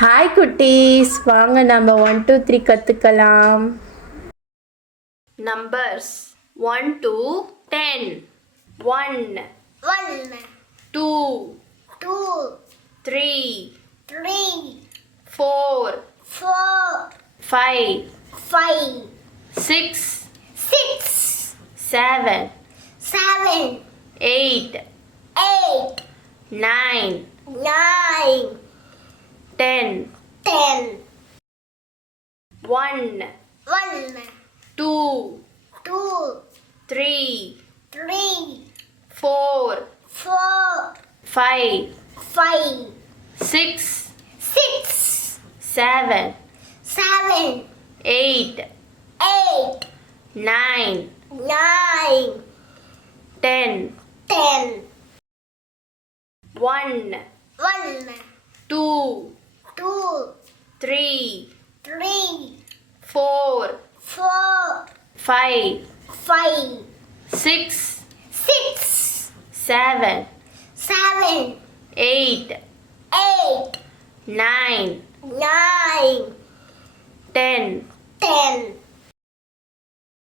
Hi குட்டீஸ், வாங்க நம்ம 1 2 3 கற்றுக்கலாம். Numbers 1 to 10. 1 2 3 4 5 6 7 8 9 10. 1 2 3 4 5 6 7 8 9 10. 1 2 3 4 5 6 7 8 9 10.